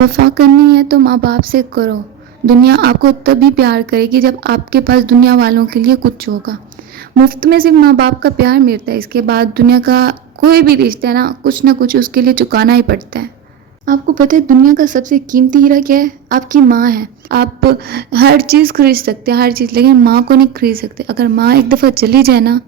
وفا کرنی ہے تو ماں باپ سے کرو۔ دنیا آپ کو تبھی پیار کرے گی جب آپ کے پاس دنیا والوں کے لیے کچھ ہوگا۔ مفت میں صرف ماں باپ کا پیار ملتا ہے، اس کے بعد دنیا کا کوئی بھی رشتہ ہے نا، کچھ نہ کچھ اس کے لیے چکانا ہی پڑتا ہے۔ آپ کو پتہ ہے دنیا کا سب سے قیمتی ہیرا کیا ہے؟ آپ کی ماں ہے۔ آپ ہر چیز خرید سکتے ہیں، ہر چیز، لیکن ماں کو نہیں خرید سکتے۔ اگر ماں ایک دفعہ چلی جائے نا،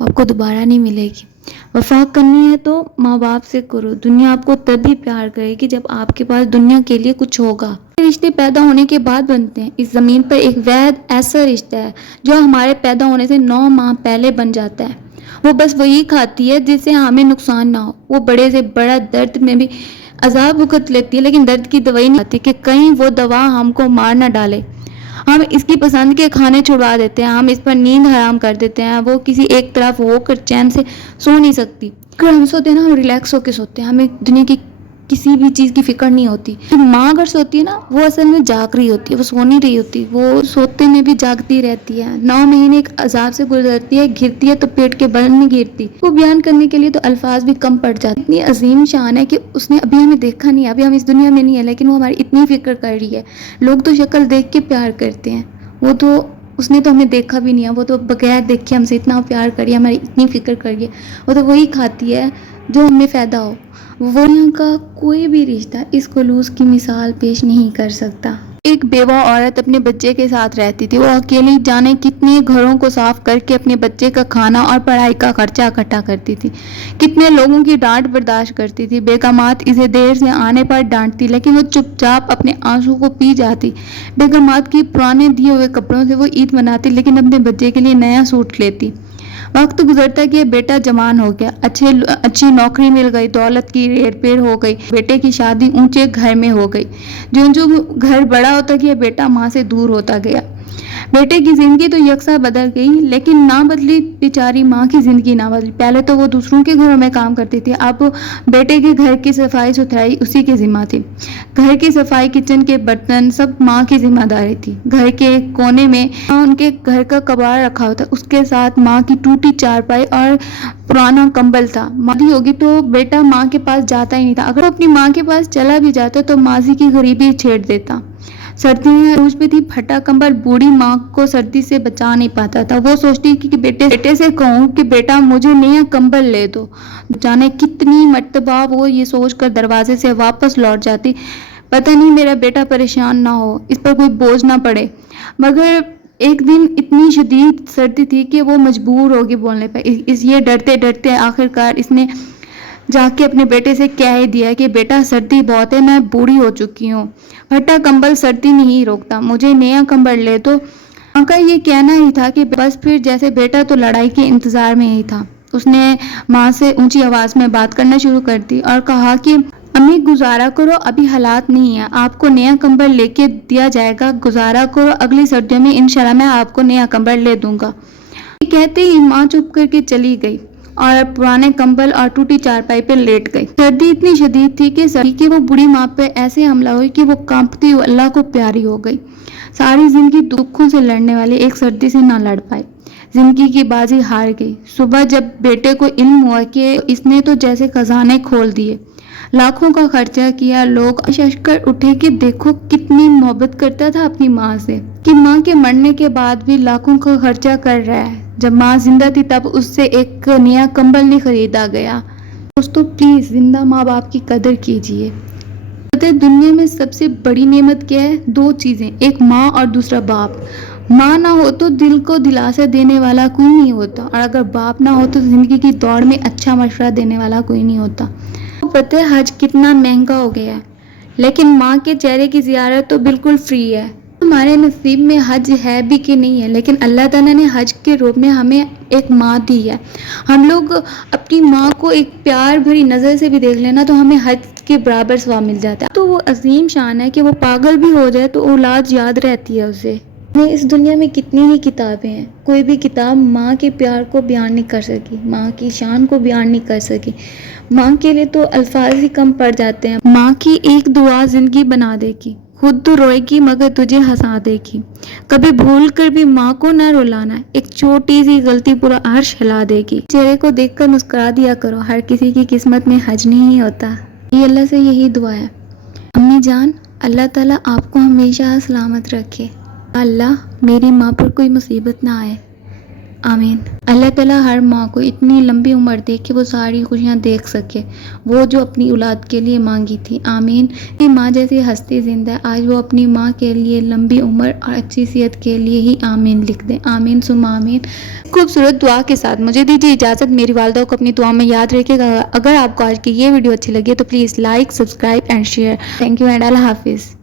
وہ آپ کو دوبارہ نہیں ملے گی۔ وفا کرنی ہے تو ماں باپ سے کرو۔ دنیا آپ کو تبھی پیار کرے گی جب آپ کے پاس دنیا کے لیے کچھ ہوگا۔ رشتے پیدا ہونے کے بعد بنتے ہیں۔ اس زمین پر ایک وحید ایسا رشتہ ہے جو ہمارے پیدا ہونے سے 9 ماہ پہلے بن جاتا ہے۔ وہ بس وہی کھاتی ہے جس سے ہمیں نقصان نہ ہو۔ وہ بڑے سے بڑا درد میں بھی عذاب بھگت لیتی ہے، لیکن درد کی دوائی نہیں آتی کہ کہیں وہ دوا ہم کو مار نہ ڈالے۔ ہم اس کی پسند کے کھانے چھڑوا دیتے ہیں، ہم اس پر نیند حرام کر دیتے ہیں۔ وہ کسی ایک طرف ہو کر چین سے سو نہیں سکتی۔ اگر ہم سوتے ہیں نا، ہم ریلیکس ہو کے سوتے ہیں، ہمیں دنیا کی کسی بھی چیز کی فکر نہیں ہوتی۔ ماں اگر سوتی ہے نا، وہ اصل میں جاگ رہی ہوتی ہے، وہ سو نہیں رہی ہوتی، وہ سوتے میں بھی جاگتی رہتی ہے۔ 9 مہینے ایک عذاب سے گزرتی ہے، گرتی ہے تو پیٹ کے بل نہیں گرتی۔ وہ بیان کرنے کے لیے تو الفاظ بھی کم پڑ جاتے۔ اتنی عظیم شان ہے کہ اس نے ابھی ہمیں دیکھا نہیں ہے، ابھی ہم اس دنیا میں نہیں ہے، لیکن وہ ہماری اتنی فکر کر رہی ہے۔ لوگ تو شکل دیکھ کے پیار کرتے ہیں، وہ تو اس نے تو ہمیں دیکھا بھی نہیں ہے، وہ تو بغیر دیکھے ہم سے اتنا پیار کری ہے، ہماری اتنی فکر کری ہے۔ وہ تو وہی کھاتی ہے جو ہمیں فائدہ ہو۔ وہ دنیا کا کوئی بھی رشتہ اس خلوص کی مثال پیش نہیں کر سکتا۔ ایک بیوہ عورت اپنے بچے کے ساتھ رہتی تھی۔ وہ اکیلی جانے کتنے گھروں کو صاف کر کے اپنے بچے کا کھانا اور پڑھائی کا خرچہ اکٹھا کرتی تھی، کتنے لوگوں کی ڈانٹ برداشت کرتی تھی۔ بیگمات اسے دیر سے آنے پر ڈانٹتی، لیکن وہ چپ چاپ اپنے آنسو کو پی جاتی۔ بیگمات کی پرانے دیے ہوئے کپڑوں سے وہ عید مناتی، لیکن اپنے بچے کے لیے نیا سوٹ لیتی۔ وقت گزرتا گیا، بیٹا جوان ہو گیا، اچھی نوکری مل گئی، دولت کی ریڑھ پیر ہو گئی، بیٹے کی شادی اونچے گھر میں ہو گئی۔ جو گھر بڑا ہوتا گیا، بیٹا ماں سے دور ہوتا گیا۔ بیٹے کی زندگی تو یکساں بدل گئی، لیکن نہ بدلی بیچاری ماں کی زندگی نہ بدلی۔ پہلے تو وہ دوسروں کے گھروں میں کام کرتی تھی، اب بیٹے کے گھر کی صفائی ستھرائی اسی کی ذمہ تھی۔ گھر کی صفائی، کچن کے برتن، سب ماں کی ذمہ داری تھی۔ گھر کے کونے میں ان کے گھر کا کباڑ رکھا ہوتا، اس کے ساتھ ماں کی ٹوٹی چارپائی اور پرانا کمبل تھا۔ ماضی ہوگی تو بیٹا ماں کے پاس جاتا ہی نہیں تھا، اگر وہ اپنی ماں کے پاس چلا بھی جاتا تو ماضی کی غریبی چھیڑ دیتا۔ سردیاں عروج پہ تھی، پھٹا کمبل بوڑھی ماں کو سردی سے بچا نہیں پاتا تھا۔ وہ سوچتی کہ بیٹے سے کہوں کہ بیٹا مجھے نیا کمبل لے دو۔ جانے کتنی مرتبہ وہ یہ سوچ کر دروازے سے واپس لوٹ جاتی، پتہ نہیں میرا بیٹا پریشان نہ ہو، اس پر کوئی بوجھ نہ پڑے۔ مگر ایک دن اتنی شدید سردی تھی کہ وہ مجبور ہوگی بولنے پر۔ یہ ڈرتے ڈرتے آخرکار اس نے جا کے اپنے بیٹے سے کہہ ہی دیا کہ بیٹا سردی بہت ہے، میں بوڑھی ہو چکی ہوں، پھٹا کمبل سردی نہیں روکتا، مجھے نیا کمبل لے دو۔ ماں کا یہ کہنا ہی تھا کہ بس پھر جیسے بیٹا تو لڑائی کے انتظار میں ہی تھا۔ اس نے ماں سے اونچی آواز میں بات کرنا شروع کر دی اور کہا کہ امی گزارا کرو، ابھی حالات نہیں ہیں، آپ کو نیا کمبل لے کے دیا جائے گا، گزارا کرو، اگلی سردیوں میں انشاءاللہ میں آپ کو نیا کمبل لے دوں گا۔ یہ کہتے ہی ماں چپ کر کے چلی گئی اور پرانے کمبل اور ٹوٹی چارپائی پہ لیٹ گئی۔ سردی اتنی شدید تھی کہ وہ بوڑھی ماں پہ ایسے حملہ ہوئی کہ وہ کانپتی ہوئی اللہ کو پیاری ہو گئی۔ ساری زندگی دکھوں سے لڑنے والی ایک سردی سے نہ لڑ پائی، زندگی کی بازی ہار گئی۔ صبح جب بیٹے کو علم ہوا کہ اس نے تو جیسے خزانے کھول دیے، لاکھوں کا خرچہ کیا، لوگ اشش کر اٹھے کہ دیکھو کتنی محبت کرتا تھا اپنی ماں سے، کہ ماں کے مرنے کے بعد بھی لاکھوں کا خرچہ کر رہا ہے۔ جب ماں زندہ تھی تب اس سے ایک نیا کمبل نہیں خریدا گیا۔ دوستو پلیز زندہ ماں باپ کی قدر کیجیے۔ دنیا میں سب سے بڑی نعمت کیا ہے؟ 2 چیزیں، ایک ماں اور دوسرا باپ۔ ماں نہ ہو تو دل کو دلاسا دینے والا کوئی نہیں ہوتا، اور اگر باپ نہ ہو تو زندگی کی دوڑ میں اچھا مشورہ دینے والا کوئی نہیں ہوتا۔ پتہ ہے حج کتنا مہنگا ہو گیا ہے، لیکن ماں کے چہرے کی زیارت تو بالکل فری ہے۔ ہمارے نصیب میں حج ہے بھی کہ نہیں ہے، لیکن اللہ تعالیٰ نے حج کے روپ میں ہمیں ایک ماں دی ہے۔ ہم لوگ اپنی ماں کو ایک پیار بھری نظر سے بھی دیکھ لینا تو ہمیں حج کے برابر ثواب مل جاتا ہے۔ تو وہ عظیم شان ہے کہ وہ پاگل بھی ہو جائے تو اولاد یاد رہتی ہے اسے۔ اس دنیا میں کتنی ہی کتابیں ہیں، کوئی بھی کتاب ماں کے پیار کو بیان نہیں کر سکی، ماں کی شان کو بیان نہیں کر سکی۔ ماں کے لیے تو الفاظ ہی کم پڑ جاتے ہیں۔ ماں کی ایک دعا زندگی بنا دے گی، خود تو روئے گی مگر تجھے ہنسا دے گی۔ کبھی بھول کر بھی ماں کو نہ رلانا، ایک چھوٹی سی غلطی پورا عرش ہلا دے گی۔ چہرے کو دیکھ کر مسکرا دیا کرو، ہر کسی کی قسمت میں حج نہیں ہوتا۔ یہ اللہ سے یہی دعا ہے۔ امی جان، اللہ تعالیٰ آپ کو ہمیشہ سلامت رکھے. اللہ میری ماں پر کوئی مصیبت نہ آئے. آمین. اللہ تعالیٰ ہر ماں کو اتنی لمبی عمر دے کہ وہ ساری خوشیاں دیکھ سکے، وہ جو اپنی اولاد کے لیے مانگی تھی. آمین. میری ماں جیسی ہستی زندہ ہے، آج وہ اپنی ماں کے لیے لمبی عمر اور اچھی صحت کے لیے ہی آمین لکھ دیں. آمین ثم آمین. خوبصورت دعا کے ساتھ مجھے دیجیے اجازت. میری والدہ کو اپنی دعا میں یاد رکھے گا. اگر آپ کو آج کی یہ ویڈیو اچھی لگی تو please like, subscribe and share. Thank you and اللہ حافظ.